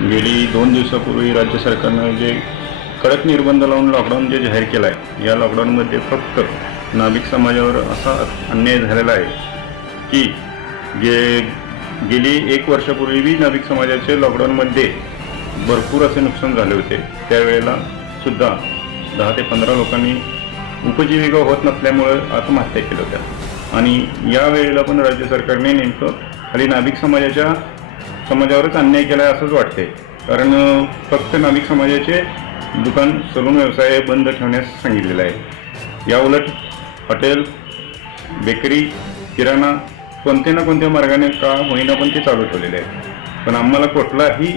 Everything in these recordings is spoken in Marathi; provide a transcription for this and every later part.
गेली 2 दिवसापूर्वी राज्य सरकारनं जे कडक निर्बंध लावून लॉकडाऊन जे जाहीर केलं आहे, या लॉकडाऊनमध्ये फक्त नाभिक समाजावर असा अन्याय झालेला आहे की गेली 1 वर्षापूर्वी बी नाभिक समाजाचे लॉकडाऊनमध्ये भरपूर असे नुकसान झाले होते। त्यावेळेला सुद्धा 10 ते 15 लोकांनी उपजीविका होत नसल्यामुळे आत्महत्या केल्या होत्या। आणि या वेळेला पण राज्य सरकारने नेमकं खाली नाभिक समाजावरच अन्याय केला आहे असंच वाटते। कारण फक्त नाभिक समाजाचे दुकान सलून व्यवसाय बंद ठेवण्यास सांगितलेलं आहे। या उलट हॉटेल, बेकरी, किराणा कोणत्या ना कोणत्या मार्गाने का होईना पण ते चालू ठेवलेले आहे। पण आम्हाला कुठलाही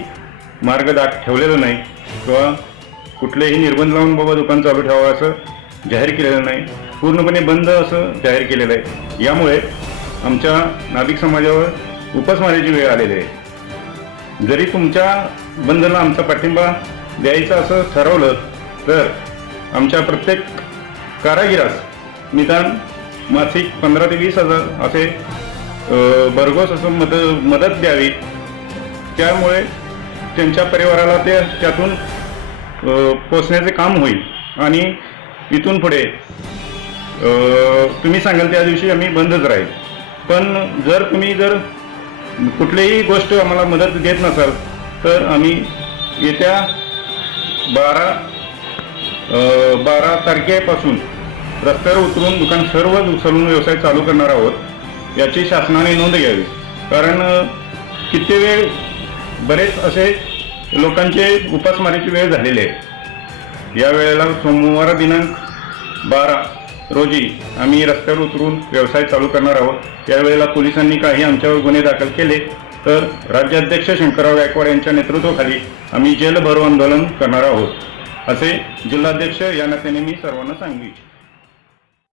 मार्ग ठेवलेला नाही किंवा कुठलेही निर्बंध लावून बाबा दुकान चालू ठेवावं असं जाहीर केलेलं नाही, पूर्णपणे बंद असं जाहीर केलेलं आहे। यामुळे आमच्या नाभिक समाजावर उपासमारीची वेळ आलेली आहे। जरी तुमच्या बंदला आमचा पाठिंबा द्यायचा असं ठरवलं तर आमच्या प्रत्येक कारागिरास निदान मासिक 15 ते 20 हजार असे भरघोस असं मदत द्यावी। त्यामुळे त्यांच्या परिवाराला त्यातून पोचण्याचे काम होईल आणि इथून पुढे तुम्ही सांगाल त्या दिवशी आम्ही बंदच राहील। पण तुम्ही जर कुठलीही गोष्ट आम्हाला मदत देत नसाल तर आम्ही येत्या 12 तारखेपासून रस्त्यावर उतरून दुकान सर्व सलून व्यवसाय चालू करणार आहोत, याची शासनाने नोंद घ्यावी। कारण किती वेळ बरेच असे लोकांचे उपासमारीची वेळ झालेली आहे। या वेळेला सोमवार दिनांक 12 रोजी आम्ही रस्त्यावर उतरून व्यवसाय चालू करणार आहोत। यावेळेला पोलिसांनी काही आमच्यावर गुन्हे दाखल केले तर राज्याध्यक्ष शंकरराव गायकवाड यांच्या नेतृत्वाखाली आम्ही जेल भरो आंदोलन करणार आहोत, असे जिल्हाध्यक्ष या नात्याने मी सर्वांना सांगू इच्छितो।